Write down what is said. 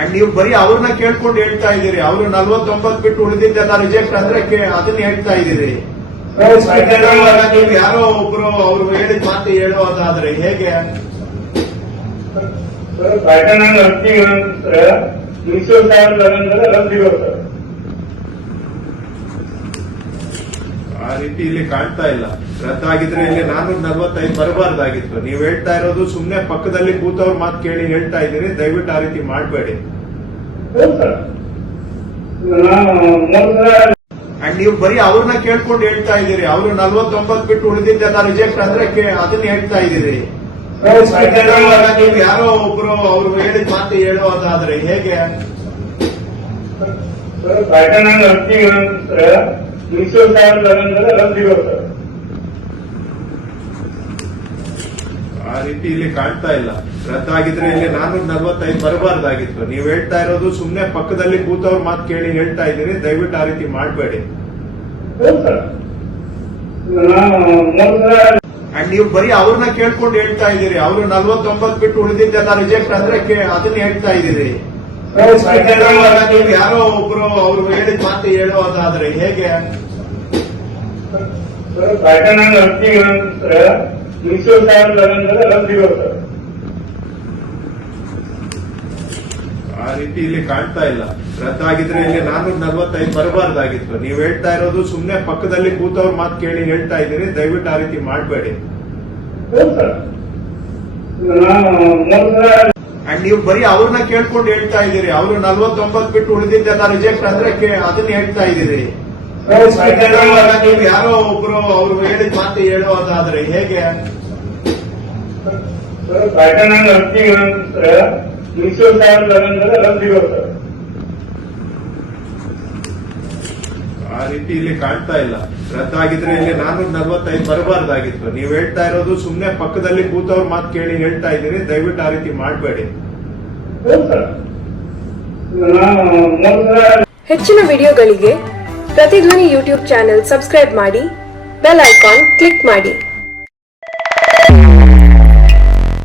And ನೀವು ಬರೀ ಅವ್ರನ್ನ ಕೇಳ್ಕೊಂಡು ಹೇಳ್ತಾ ಇದ್ದೀರಿ. ಅವರು 49 ಬಿಟ್ಟು ಉಳಿದಿದ್ದೆಲ್ಲ ರಿಜೆಕ್ಟ್ ಅಂದ್ರೆ ಅದನ್ನ ಹೇಳ್ತಾ ಇದ್ದೀರಿ. ನೀವು ಯಾರೋ ಒಬ್ರು ಅವ್ರು ಹೇಳಿದ ಮಾತು ಹೇಳೋದಾದ್ರೆ ಹೇಗೆ? ಪ್ಯಾಟರ್ನ್ ಅರ್ಜಿ ಆ ರೀತಿ ಇಲ್ಲಿ ಕಾಣ್ತಾ ಇಲ್ಲ. ರದ್ದಾಗಿದ್ರೆ ಇಲ್ಲಿ 445 ಬರಬಾರ್ದಾಗಿತ್ತು. ನೀವು ಹೇಳ್ತಾ ಇರೋದು ಸುಮ್ನೆ ಪಕ್ಕದಲ್ಲಿ ಕೂತವ್ರ ಮಾತು ಕೇಳಿ ಹೇಳ್ತಾ ಇದ್ದೀರಿ. ದಯವಿಟ್ಟು ಆ ರೀತಿ ಮಾಡಬೇಡಿ. ಅಂಡ್ ನೀವು ಬರೀ ಅವ್ರನ್ನ ಕೇಳ್ಕೊಂಡು ಹೇಳ್ತಾ ಇದ್ದೀರಿ. ಅವರು 49 ಬಿಟ್ಟು ಉಳಿದಿದ್ದೆಲ್ಲ ರಿಜೆಕ್ಟ್ ಅಂದ್ರೆ ಅದನ್ನ ಹೇಳ್ತಾ ಇದ್ದೀರಿ. ನೀವು ಯಾರೋ ಒಬ್ರು ಅವ್ರು ಹೇಳಿದ ಮಾತು ಹೇಳೋದಾದ್ರೆ ಹೇಗೆ? ಪ್ಯಾಟರ್ನ್ ಅರ್ಜಿ ಆ ರೀತಿ ಇಲ್ಲಿ ಕಾಣ್ತಾ ಇಲ್ಲ. ರದ್ದಾಗಿದ್ರೆ ಇಲ್ಲಿ 445 ಬರಬಾರ್ದಾಗಿತ್ತು. ನೀವು ಹೇಳ್ತಾ ಇರೋದು ಸುಮ್ನೆ ಪಕ್ಕದಲ್ಲಿ ಕೂತವ್ರ ಮಾತು ಕೇಳಿ ಹೇಳ್ತಾ ಇದ್ದೀರಿ. ದಯವಿಟ್ಟು ಆ ರೀತಿ ಮಾಡಬೇಡಿ. ಅಂಡ್ ನೀವು ಬರೀ ಅವ್ರನ್ನ ಕೇಳ್ಕೊಂಡು ಹೇಳ್ತಾ ಇದ್ದೀರಿ. ಅವರು 49 ಬಿಟ್ಟು ಉಳಿದಿದ್ದೆಲ್ಲ ರಿಜೆಕ್ಟ್ ಅಂದ್ರೆ ಅದನ್ನ ಹೇಳ್ತಾ ಇದ್ದೀರಿ. ನೀವು ಯಾರೋ ಒಬ್ರು ಅವ್ರು ಹೇಳಿದ ಮಾತು ಹೇಳೋದಾದ್ರೆ ಹೇಗೆ? ಪ್ಯಾಟರ್ನ್ ಅರ್ಜಿ ಆ ರೀತಿ ಇಲ್ಲಿ ಕಾಣ್ತಾ ಇಲ್ಲ. ರದ್ದಾಗಿದ್ರೆ ಇಲ್ಲಿ 445 ಬರಬಾರ್ದಾಗಿತ್ತು. ನೀವು ಹೇಳ್ತಾ ಇರೋದು ಸುಮ್ನೆ ಪಕ್ಕದಲ್ಲಿ ಕೂತವ್ರ ಮಾತು ಕೇಳಿ ಹೇಳ್ತಾ ಇದ್ದೀರಿ. ದಯವಿಟ್ಟು ಆ ರೀತಿ ಮಾಡಬೇಡಿ. ಅಂಡ್ ನೀವು ಬರೀ ಅವ್ರನ್ನ ಕೇಳ್ಕೊಂಡು ಹೇಳ್ತಾ ಇದ್ದೀರಿ. ಅವರು 49 ಬಿಟ್ಟು ಉಳಿದಿದ್ದೆಲ್ಲ ರಿಜೆಕ್ಟ್ ಅಂದ್ರೆ ಅದನ್ನ ಹೇಳ್ತಾ ಇದ್ದೀರಿ. ನೀವು ಯಾರೋ ಒಬ್ರು ಅವ್ರು ಹೇಳಿದ ಮಾತು ಹೇಳೋದಾದ್ರೆ ಹೇಗೆ? ಪ್ಯಾಟರ್ನ್ ಅರ್ಜಿ ಆ ರೀತಿ ಇಲ್ಲಿ ಕಾಣ್ತಾ ಇಲ್ಲ. ರದ್ದಾಗಿದ್ರೆ ಇಲ್ಲಿ 445 ಬರಬಾರ್ದಾಗಿತ್ತು. ನೀವು ಹೇಳ್ತಾ ಇರೋದು ಸುಮ್ನೆ ಪಕ್ಕದಲ್ಲಿ ಕೂತವ್ರ ಮಾತು ಕೇಳಿ ಹೇಳ್ತಾ ಇದ್ದೀರಿ. ದಯವಿಟ್ಟು ಆ ರೀತಿ ಮಾಡಬೇಡಿ. ಹೆಚ್ಚಿನ ವಿಡಿಯೋಗಳಿಗೆ ಪ್ರತಿಧ್ವನಿ ಯೂಟ್ಯೂಬ್ ಚಾನೆಲ್ ಸಬ್ಸ್ಕ್ರೈಬ್ ಮಾಡಿ, ಬೆಲ್ ಐಕಾನ್ ಕ್ಲಿಕ್ ಮಾಡಿ.